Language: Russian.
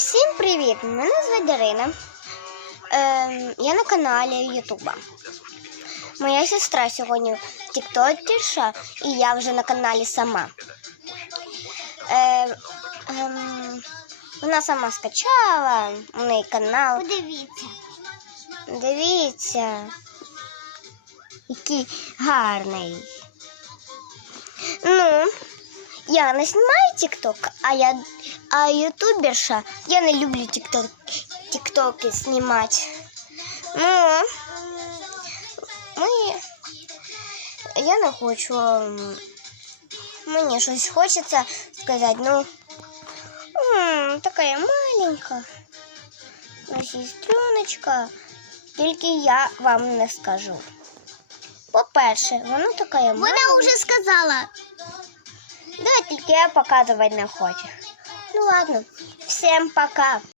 Всім привіт! Мене звати Дарина. Ем, я на каналі Ютуба. Моя сестра сьогодні тіктокерша, і я вже на каналі сама. Ем, ем, вона сама скачала, у неї канал. Подивіться. Дивіться, який гарний. Ну, я не знімаю тікток, а я а ютуберша. Я не люблю тікток, тіктоки знімати. Ну, ми, я не хочу. ем, Мені щось хочеться сказати, ну, м, така маленька. Сестреночка. Тільки я вам не скажу. По-перше, вона така маленька. Вона вже сказала. Я показывать не хочу. Ну ладно, всем пока.